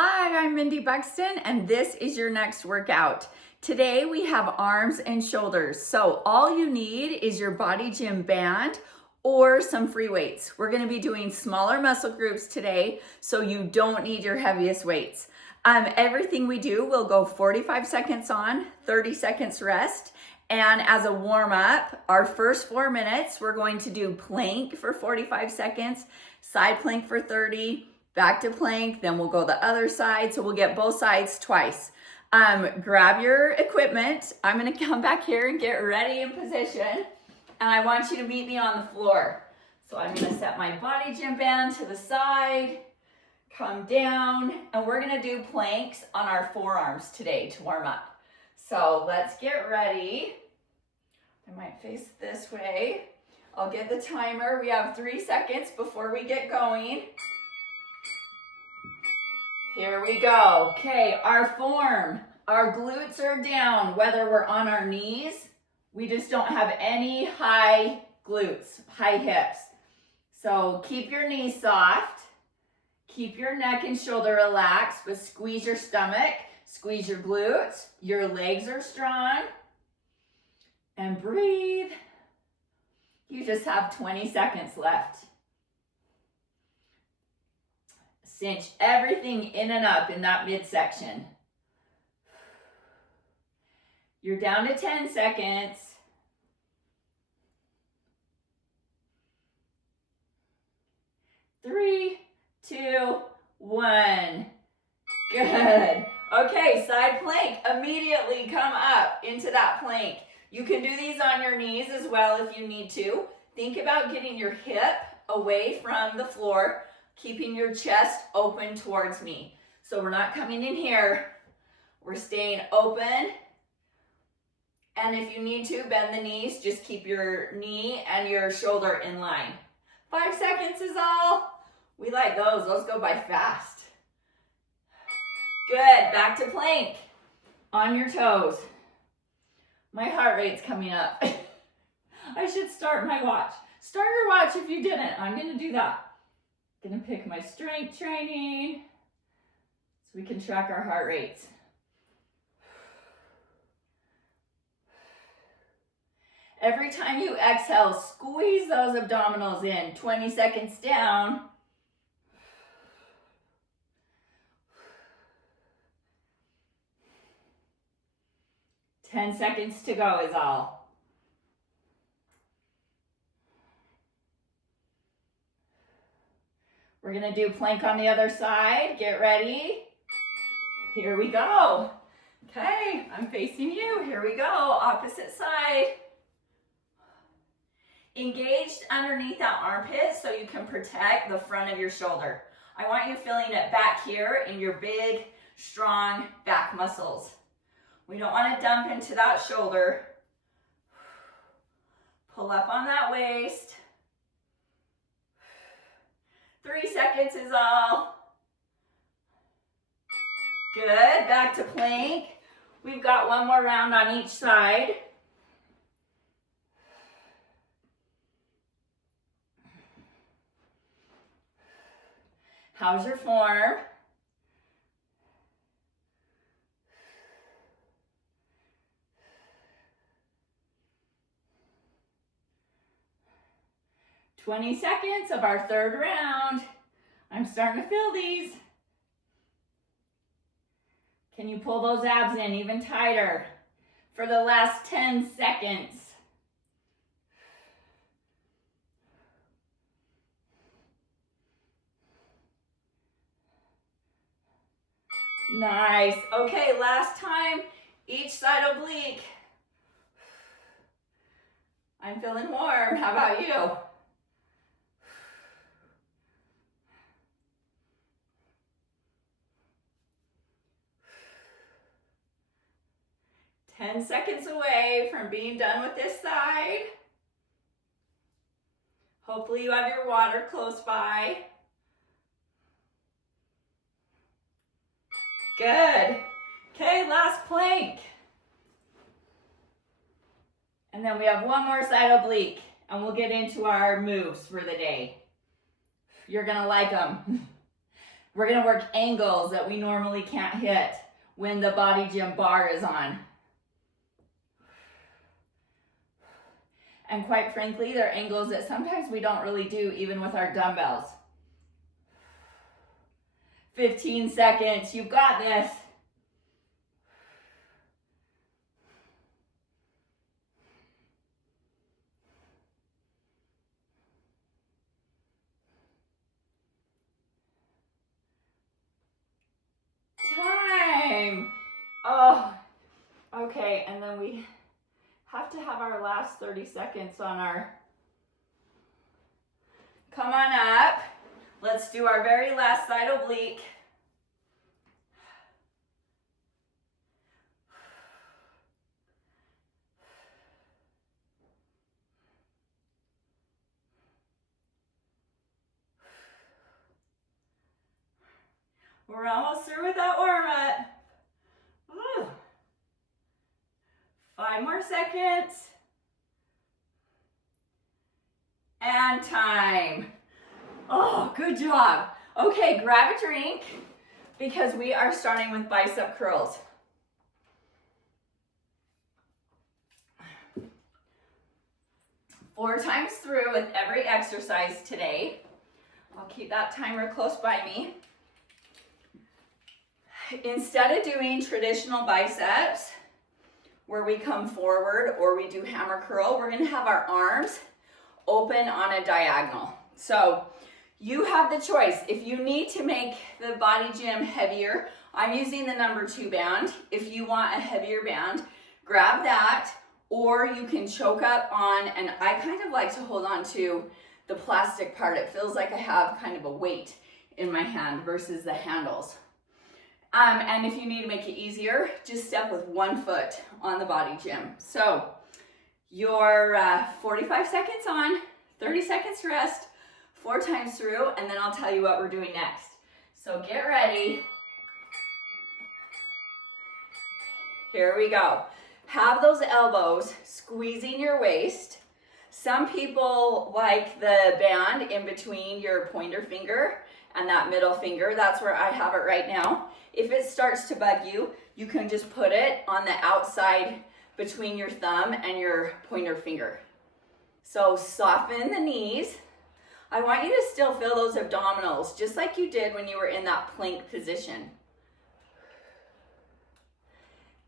Hi, I'm Mindy Buxton, and this is your next workout. Today we have arms and shoulders. So all you need is your BodyGym band or some free weights. We're gonna be doing smaller muscle groups today, so you don't need your heaviest weights. Everything we do will go 45 seconds on, 30 seconds rest. And as a warm up, our first 4 minutes, we're going to do plank for 45 seconds, side plank for 30, back to plank, then we'll go the other side. So we'll get both sides twice. Grab your equipment. I'm gonna come back here and get ready in position. And I want you to meet me on the floor. So I'm gonna set my BodyGym band to the side, come down, and we're gonna do planks on our forearms today to warm up. So let's get ready. I might face this way. I'll get the timer. We have 3 seconds before we get going. Here we go. Okay, our form, our glutes are down, whether we're on our knees, we just don't have any high glutes, high hips. So keep your knees soft, keep your neck and shoulder relaxed, but squeeze your stomach, squeeze your glutes, your legs are strong, and breathe. You just have 20 seconds left. Cinch everything in and up in that midsection. You're down to 10 seconds. 3, 2, 1. Good. Okay, side plank. Immediately come up into that plank. You can do these on your knees as well if you need to. Think about getting your hip away from the floor, keeping your chest open towards me. So we're not coming in here. We're staying open. And if you need to, bend the knees. Just keep your knee and your shoulder in line. 5 seconds is all. We like those. Those go by fast. Good. Back to plank. On your toes. My heart rate's coming up. I should start my watch. Start your watch if you didn't. I'm going to do that. Gonna pick my strength training so we can track our heart rates. Every time you exhale, squeeze those abdominals in. 20 seconds down. Ten seconds to go is all. We're gonna do plank on the other side. Get ready. Here we go. Okay, I'm facing you. Here we go, opposite side. Engaged underneath that armpit so you can protect the front of your shoulder. I want you feeling it back here in your big, strong back muscles. We don't want to dump into that shoulder. Pull up on that waist. 3 seconds is all. Good, back to plank. We've got one more round on each side. How's your form? "20 seconds of our third round. I'm starting to feel these. Can you pull those abs in even tighter for the last 10 seconds? Nice. Okay, last time, each side oblique. I'm feeling warm. How about you? "10 seconds away from being done with this side. Hopefully you have your water close by. Good. Okay, last plank. And then we have one more side oblique, and we'll get into our moves for the day. You're gonna like them. We're gonna work angles that we normally can't hit when the BodyGym bar is on. And quite frankly, they're angles that sometimes we don't really do even with our dumbbells. 15 seconds, you've got this. Time. Oh, okay, and then we have to have our last 30 seconds on our, come on up. Let's do our very last side oblique. We're almost through with that warm up. Woo. 5 more seconds. And time. Oh, good job. Okay, grab a drink because we are starting with bicep curls. Four times through with every exercise today. I'll keep that timer close by me. Instead of doing traditional biceps, where we come forward or we do hammer curl, we're gonna have our arms open on a diagonal. So you have the choice. If you need to make the BodyGym heavier, I'm using the number 2 band. If you want a heavier band, grab that, or you can choke up on, and I kind of like to hold on to the plastic part. It feels like I have kind of a weight in my hand versus the handles. And if you need to make it easier, just step with 1 foot on the BodyGym. So your 45 seconds on, 30 seconds rest, 4 times through, and then I'll tell you what we're doing next. So get ready. Here we go. Have those elbows squeezing your waist. Some people like the band in between your pointer finger and that middle finger. That's where I have it right now. If it starts to bug you, you can just put it on the outside between your thumb and your pointer finger. So soften the knees. I want you to still feel those abdominals, just like you did when you were in that plank position.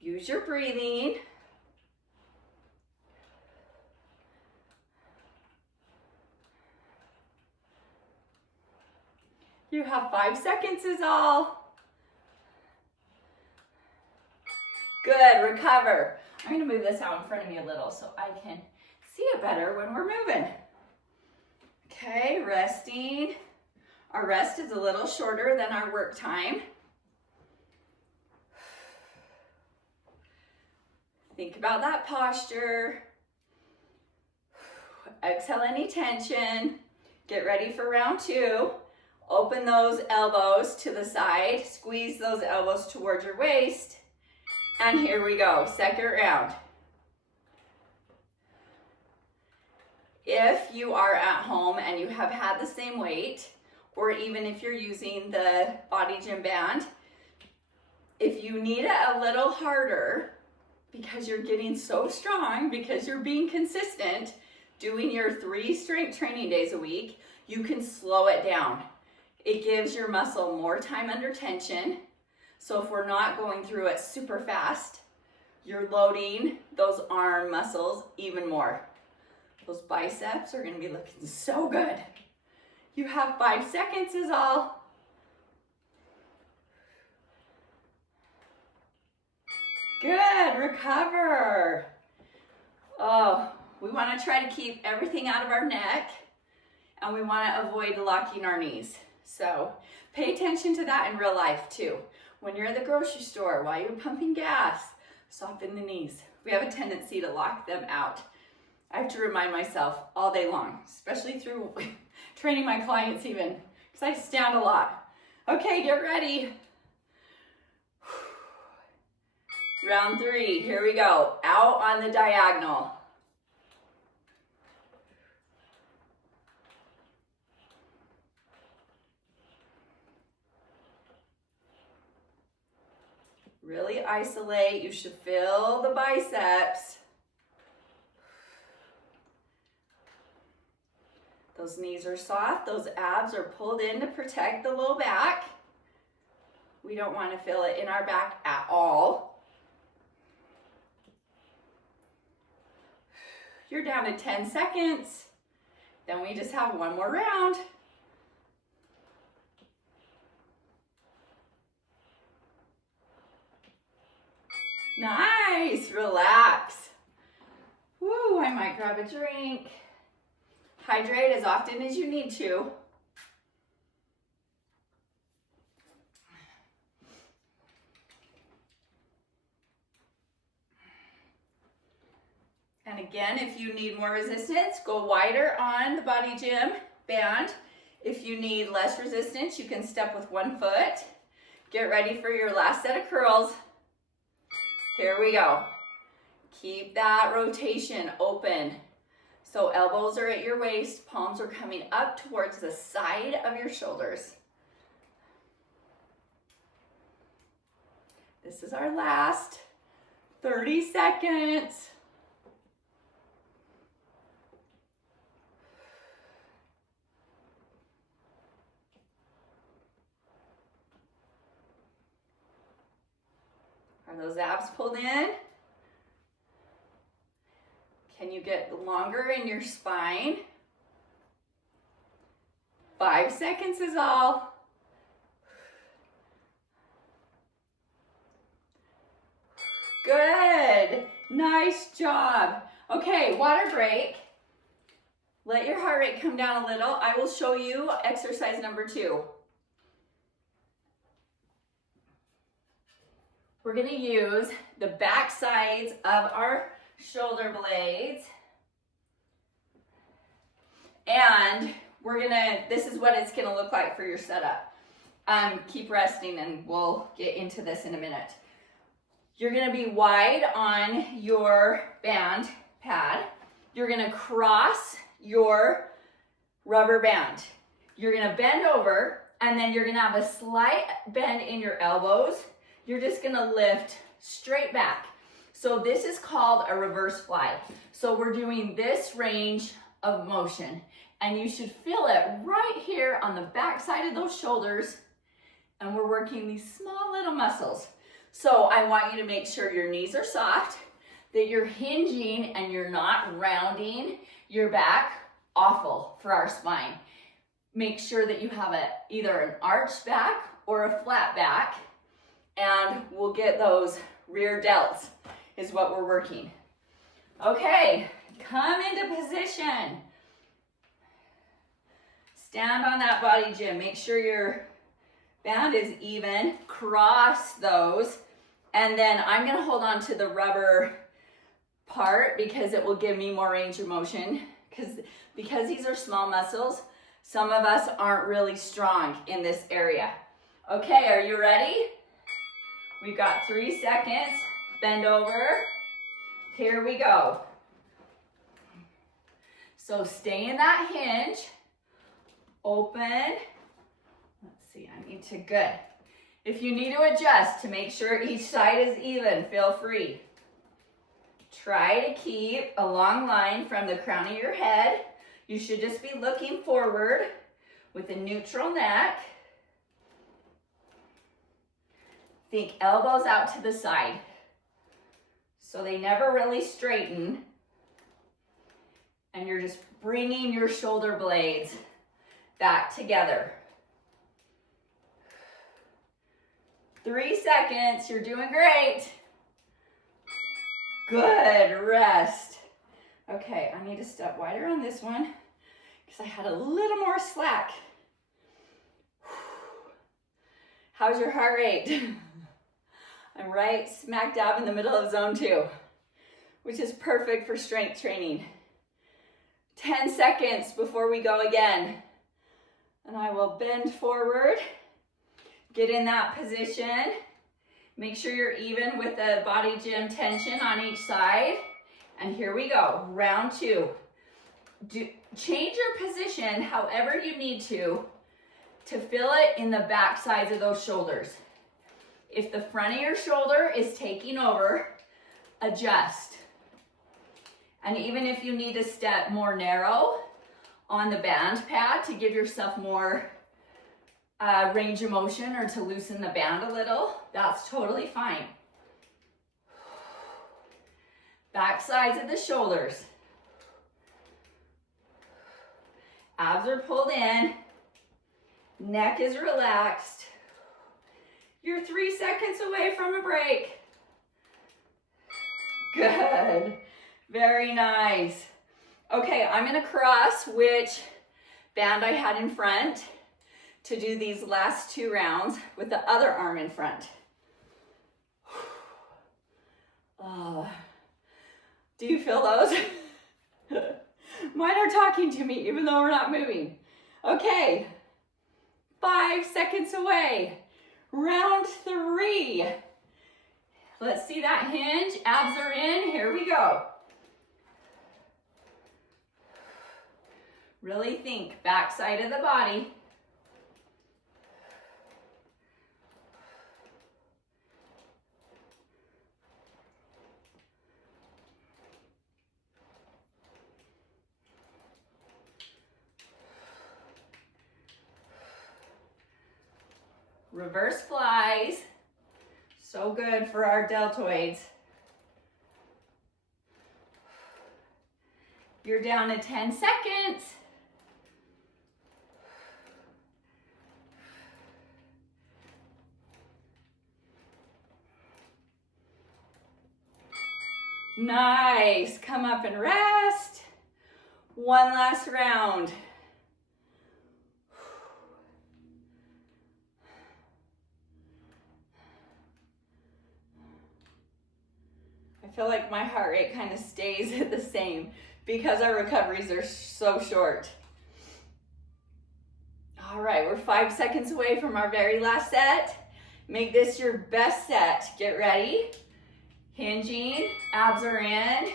Use your breathing. You have 5 seconds is all. Good, recover. I'm gonna move this out in front of me a little so I can see it better when we're moving. Okay, resting. Our rest is a little shorter than our work time. Think about that posture. Exhale any tension. Get ready for round 2. Open those elbows to the side. Squeeze those elbows towards your waist. And here we go, second round. If you are at home and you have had the same weight, or even if you're using the BodyGym band, if you need it a little harder because you're getting so strong, because you're being consistent, doing your 3 strength training days a week, you can slow it down. It gives your muscle more time under tension. So if we're not going through it super fast, you're loading those arm muscles even more. Those biceps are gonna be looking so good. You have 5 seconds is all. Good, recover. Oh, we wanna try to keep everything out of our neck, and we wanna avoid locking our knees. So pay attention to that in real life too. When you're at the grocery store, while you're pumping gas, soften the knees. We have a tendency to lock them out. I have to remind myself all day long, especially through training my clients even, because I stand a lot. Okay, get ready. Round 3, here we go. Out on the diagonal. Really isolate. You should feel the biceps. Those knees are soft. Those abs are pulled in to protect the low back. We don't want to feel it in our back at all. You're down to 10 seconds. Then we just have one more round. Nice, relax. Woo, I might grab a drink. Hydrate as often as you need to. And again, if you need more resistance, go wider on the BodyGym band. If you need less resistance, you can step with one foot. Get ready for your last set of curls. Here we go. Keep that rotation open. So elbows are at your waist, palms are coming up towards the side of your shoulders. This is our last 30 seconds. Are those abs pulled in? Can you get longer in your spine? 5 seconds is all. Good. Nice job. Okay, water break. Let your heart rate come down a little. I will show you exercise number 2. We're going to use the back sides of our shoulder blades. And this is what it's going to look like for your setup. Keep resting and we'll get into this in a minute. You're going to be wide on your band pad. You're going to cross your rubber band. You're going to bend over and then you're going to have a slight bend in your elbows. You're just going to lift straight back. So this is called a reverse fly. So we're doing this range of motion and you should feel it right here on the back side of those shoulders. And we're working these small little muscles. So I want you to make sure your knees are soft, that you're hinging and you're not rounding your back. Awful for our spine. Make sure that you have either an arched back or a flat back. And we'll get those rear delts is what we're working. Okay, come into position. Stand on that BodyGym. Make sure your band is even. Cross those. And then I'm going to hold on to the rubber part because it will give me more range of motion. Because these are small muscles, some of us aren't really strong in this area. Okay, are you ready? We've got 3 seconds. Bend over. Here we go. So stay in that hinge. Open. Let's see, I need to, good. If you need to adjust to make sure each side is even, feel free. Try to keep a long line from the crown of your head. You should just be looking forward with a neutral neck. Think elbows out to the side. So they never really straighten. And you're just bringing your shoulder blades back together. 3 seconds, you're doing great. Good, rest. Okay, I need to step wider on this one because I had a little more slack. How's your heart rate? I'm right smack dab in the middle of zone 2, which is perfect for strength training. 10 seconds before we go again. And I will bend forward, get in that position. Make sure you're even with the BodyGym tension on each side. And here we go, round 2. Change your position however you need to feel it in the back sides of those shoulders. If the front of your shoulder is taking over, adjust. And even if you need to step more narrow on the band pad to give yourself more range of motion or to loosen the band a little, that's totally fine. Back sides of the shoulders. Abs are pulled in. Neck is relaxed. You're 3 seconds away from a break. Good. Very nice. Okay, I'm gonna cross which band I had in front to do these last 2 rounds with the other arm in front. Oh. Do you feel those? Mine are talking to me even though we're not moving. Okay, 5 seconds away. Round 3. Let's see that hinge. Abs are in. Here we go. Really think back side of the body. Reverse flies. So good for our deltoids. You're down to 10 seconds. Nice. Come up and rest. One last round. I feel like my heart rate kind of stays the same because our recoveries are so short. All right, we're 5 seconds away from our very last set. Make this your best set. Get ready. Hinging, abs are in.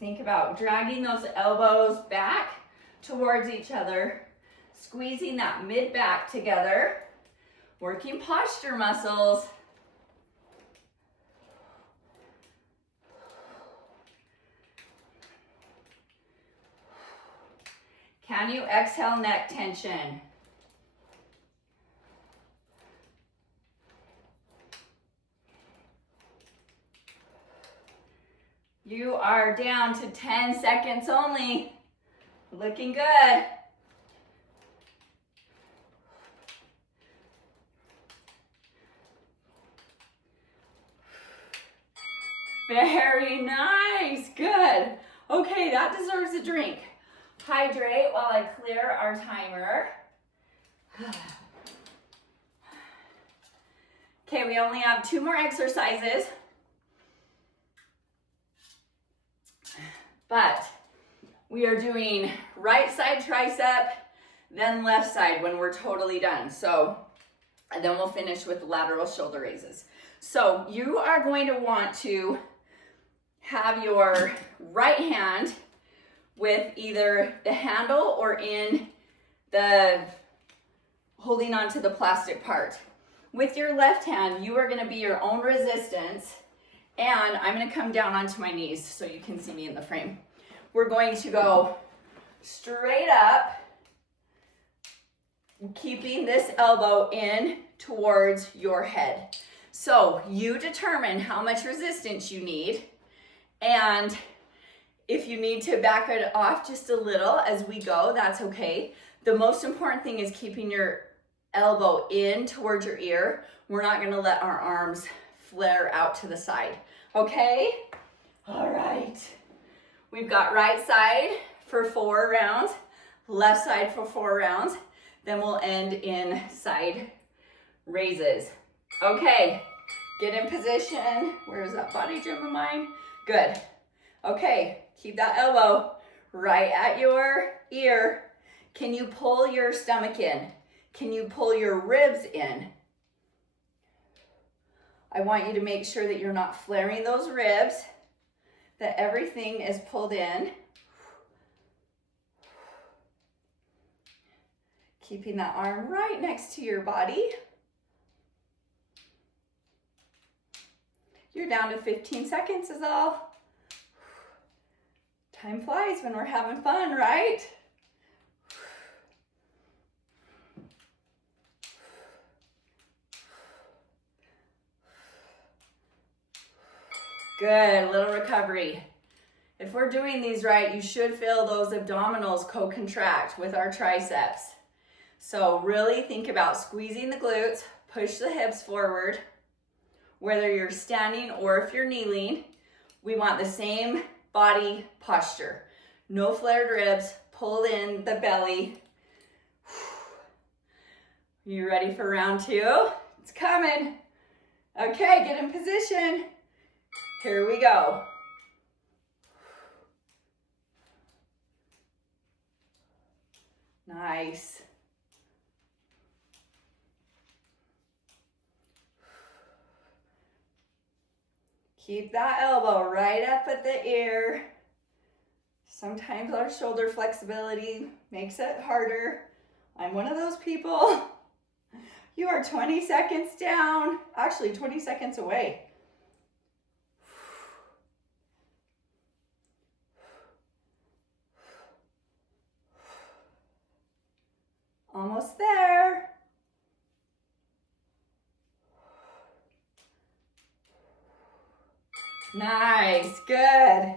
Think about dragging those elbows back towards each other, squeezing that mid back together, working posture muscles. Can you exhale neck tension? You are down to 10 seconds only. Looking good. Very nice. Good. Okay, that deserves a drink. Hydrate while I clear our timer. Okay, we only have 2 more exercises. But we are doing right side tricep, then left side when we're totally done. So, and then we'll finish with lateral shoulder raises. So you are going to want to have your right hand with either the handle or in the holding onto the plastic part. With your left hand, you are going to be your own resistance, and I'm going to come down onto my knees so you can see me in the frame. We're going to go straight up, keeping this elbow in towards your head. So you determine how much resistance you need, and if you need to back it off just a little as we go, that's okay. The most important thing is keeping your elbow in towards your ear. We're not gonna let our arms flare out to the side, okay? All right. We've got right side for 4 rounds, left side for 4 rounds, then we'll end in side raises. Okay, get in position. Where is that BodyGym of mine? Good. Okay, keep that elbow right at your ear. Can you pull your stomach in? Can you pull your ribs in? I want you to make sure that you're not flaring those ribs, that everything is pulled in. Keeping that arm right next to your body. You're down to 15 seconds is all. Time flies when we're having fun, right? Good, little recovery. If we're doing these right, you should feel those abdominals co-contract with our triceps. So really think about squeezing the glutes, push the hips forward. Whether you're standing or if you're kneeling, we want the same body posture. No flared ribs, pull in the belly. You ready for round 2? It's coming. Okay, get in position. Here we go. Nice. Keep that elbow right up at the ear. Sometimes our shoulder flexibility makes it harder. I'm one of those people. You are 20 seconds down, actually 20 seconds away. Almost there. Nice, good.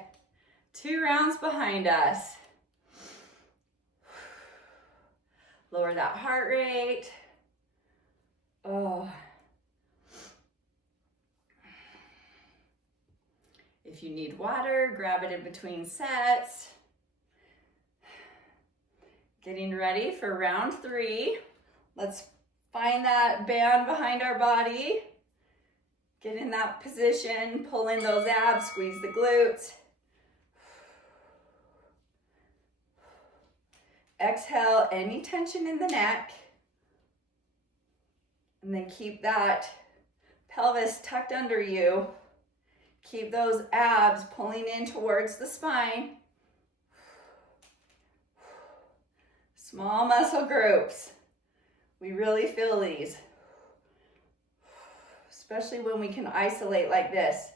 2 rounds behind us. Lower that heart rate. Oh. If you need water, grab it in between sets. Getting ready for round 3. Let's find that band behind our body. Get in that position, pull in those abs, squeeze the glutes. Exhale any tension in the neck. And then keep that pelvis tucked under you. Keep those abs pulling in towards the spine. Small muscle groups. We really feel these, especially when we can isolate like this.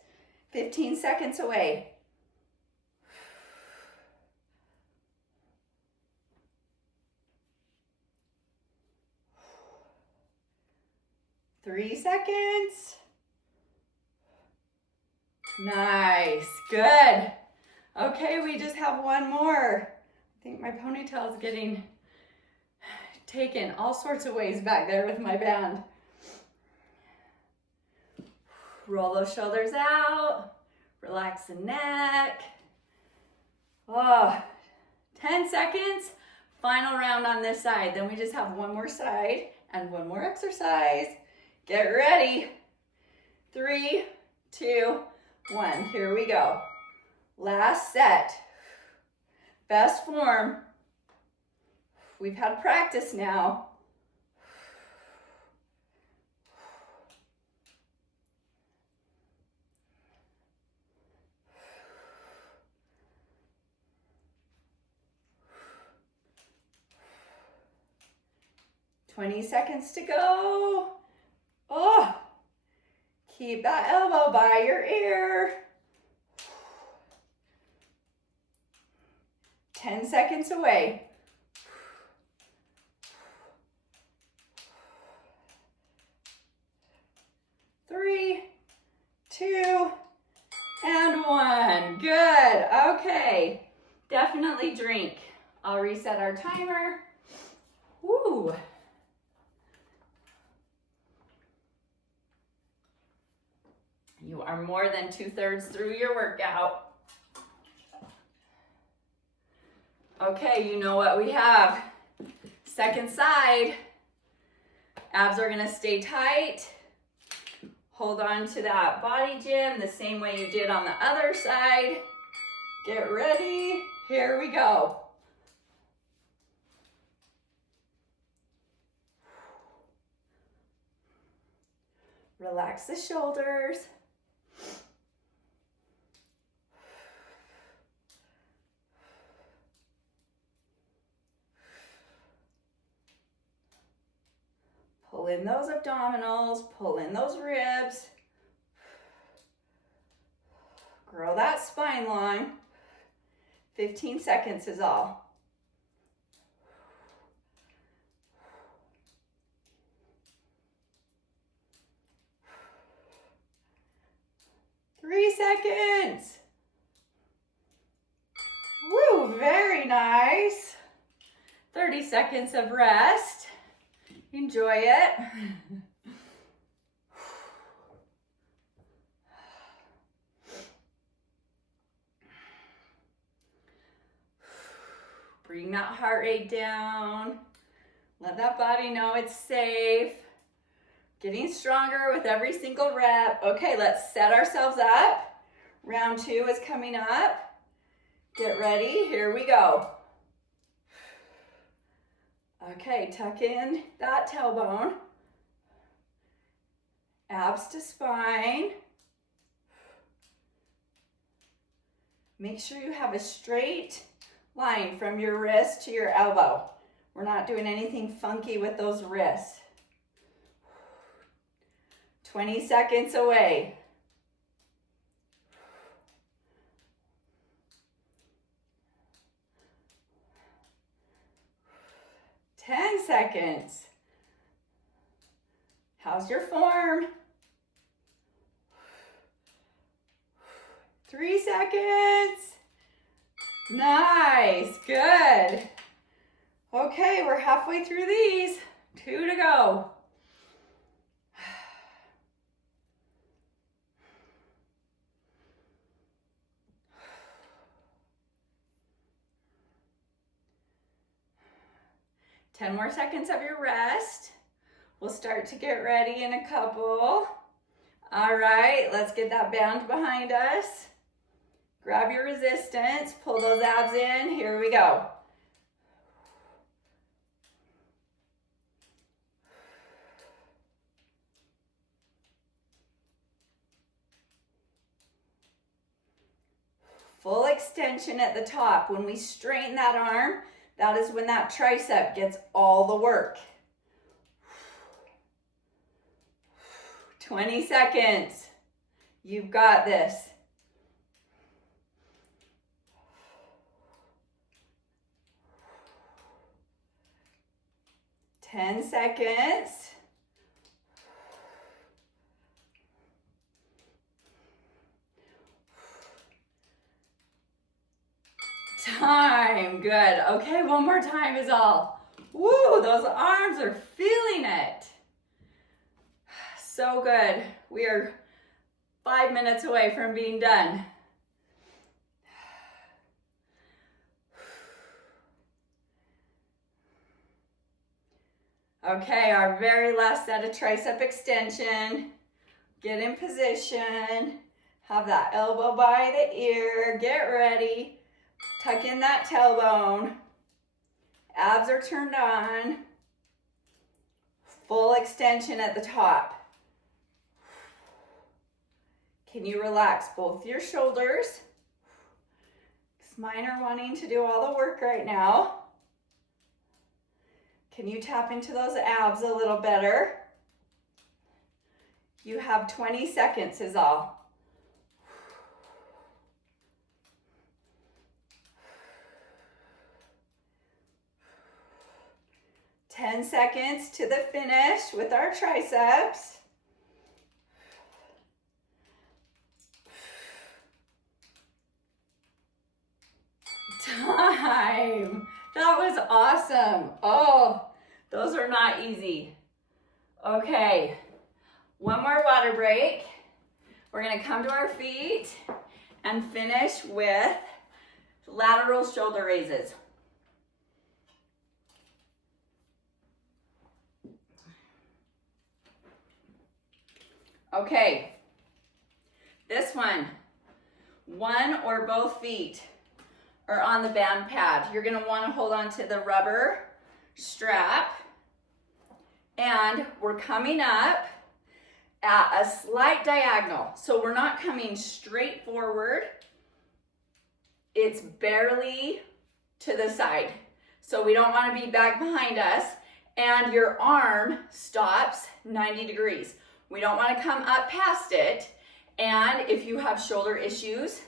15 seconds away. Three seconds. Nice, good. Okay, we just have one more. I think my ponytail is getting taken all sorts of ways back there with my band. Roll those shoulders out, relax the neck. Oh, 10 seconds, final round on this side. Then we just have one more side and one more exercise. Get ready. 3, 2, 1, here we go. Last set. Best form. We've had practice now. "20 seconds to go." Oh, keep that elbow by your ear. 10 seconds away. 3, 2, and 1. Good. Okay. Definitely drink. I'll reset our timer. Woo. You are more than 2/3 through your workout. Okay, you know what we have. Second side. Abs are gonna stay tight. Hold on to that BodyGym the same way you did on the other side. Get ready. Here we go. Relax the shoulders. Pull in those abdominals, pull in those ribs. Grow that spine long. 15 seconds is all. 3 seconds. Woo, very nice. 30 seconds of rest. Enjoy it. Bring that heart rate down. Let that body know it's safe. Getting stronger with every single rep. Okay, let's set ourselves up. Round 2 is coming up. Get ready, here we go. Okay, tuck in that tailbone. Abs to spine. Make sure you have a straight line from your wrist to your elbow. We're not doing anything funky with those wrists. 20 seconds away. 10 seconds. How's your form? 3 seconds. Nice, good. Okay, we're halfway through these. 2 to go. Ten more seconds of your rest. We'll start to get ready in a couple. All right, let's get that band behind us. Grab your resistance, pull those abs in. Here we go. Full extension at the top. When we straighten that arm, that is when that tricep gets all the work. 20 seconds. You've got this. 10 seconds. Time, good. Okay, one more time is all. Woo, those arms are feeling it. So good. We are 5 minutes away from being done. Okay, our very last set of tricep extension. Get in position. Have that elbow by the ear. Get ready. Tuck in that tailbone. Abs are turned on. Full extension at the top. Can you relax both your shoulders? Because mine are wanting to do all the work right now. Can you tap into those abs a little better? You have 20 seconds is all. 10 seconds to the finish with our triceps. Time. That was awesome. Oh, those are not easy. Okay, one more water break. We're gonna come to our feet and finish with lateral shoulder raises. Okay, this one or both feet are on the band pad. You're gonna wanna hold on to the rubber strap, and we're coming up at a slight diagonal. So we're not coming straight forward. It's barely to the side. So we don't wanna be back behind us, and your arm stops 90 degrees. We don't want to come up past it, And if you have shoulder issues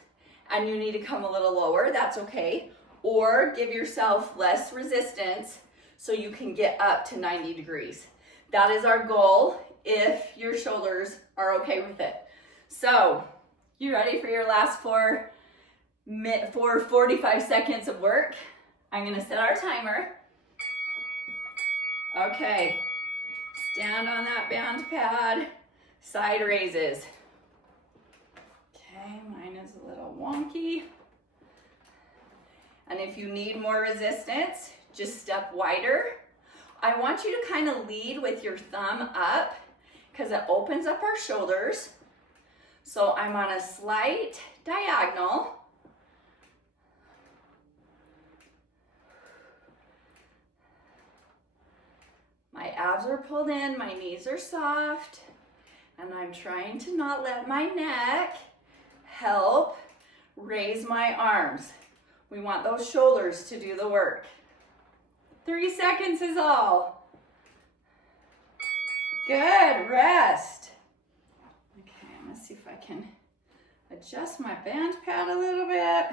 and you need to come a little lower, that's okay. Or give yourself less resistance so you can get up to 90 degrees. That is our goal if your shoulders are okay with it. So, you ready for your last for 45 seconds of work? I'm gonna set our timer. Okay, stand on that band pad, side raises. Okay, mine is a little wonky. And if you need more resistance, just step wider. I want you to kind of lead with your thumb up because it opens up our shoulders. So I'm on a slight diagonal. My abs are pulled in, my knees are soft, and I'm trying to not let my neck help raise my arms. We want those shoulders to do the work. 3 seconds is all. Good, rest. Okay, I'm gonna see if I can adjust my band pad a little bit.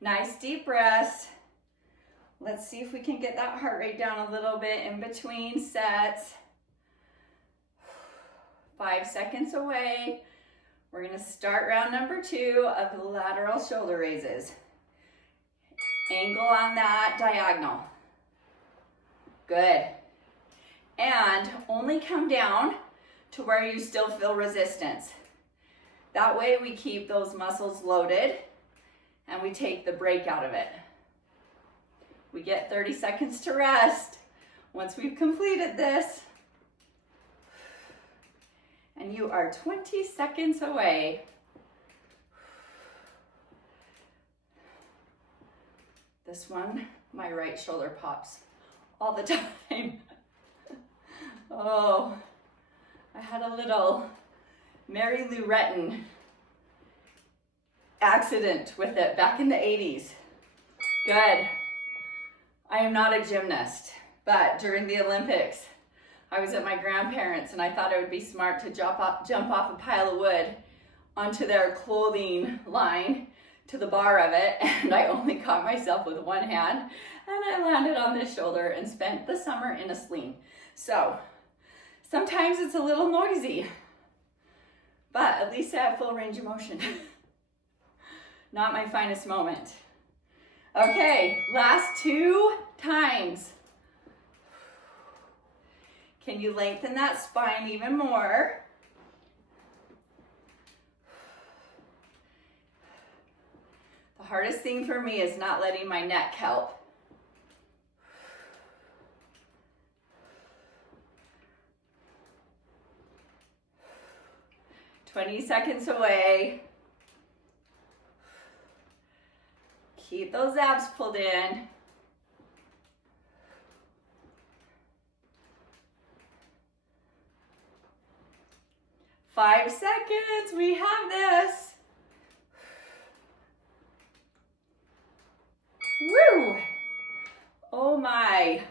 Nice deep breaths. Let's see if we can get that heart rate down a little bit in between sets. 5 seconds away. We're gonna start round number 2 of the lateral shoulder raises. Angle on that diagonal. Good. And only come down to where you still feel resistance. That way we keep those muscles loaded and we take the break out of it. We get 30 seconds to rest once we've completed this. And you are 20 seconds away. This one, my right shoulder pops all the time. Oh, I had a little Mary Lou Retton accident with it back in the 80s. Good. I am not a gymnast, but during the Olympics, I was at my grandparents' and I thought it would be smart to jump off a pile of wood onto their clothing line to the bar of it, and I only caught myself with one hand, and I landed on this shoulder and spent the summer in a sling. So sometimes it's a little noisy, but at least I have full range of motion. Not my finest moment. Okay, last 2 times. Can you lengthen that spine even more? The hardest thing for me is not letting my neck help. "20 seconds away. Keep those abs pulled in. "5 seconds, we have this. Woo! Oh my.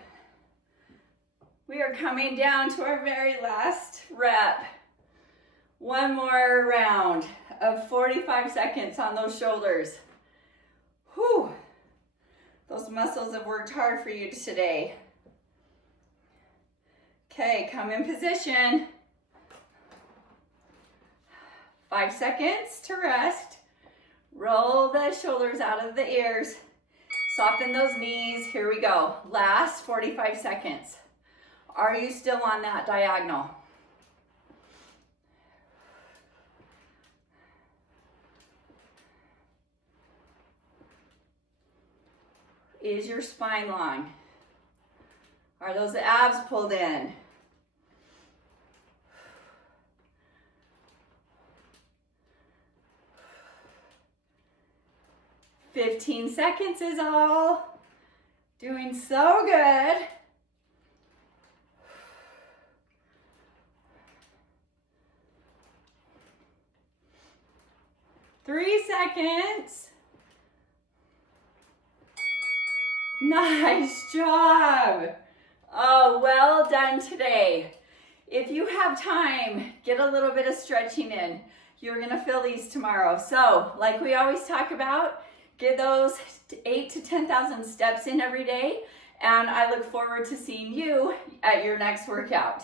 We are coming down to our very last rep. One more round of 45 seconds on those shoulders. Whew. Those muscles have worked hard for you today. Okay, come in position. 5 seconds to rest. Roll the shoulders out of the ears. Soften those knees. Here we go. Last 45 seconds. Are you still on that diagonal? Is your spine long? Are those abs pulled in? "15 seconds is all. Doing so good. "3 seconds. Nice job. Oh, well done today. If you have time, get a little bit of stretching in. You're gonna feel these tomorrow. So, like we always talk about, get those 8 to 10,000 steps in every day, and I look forward to seeing you at your next workout.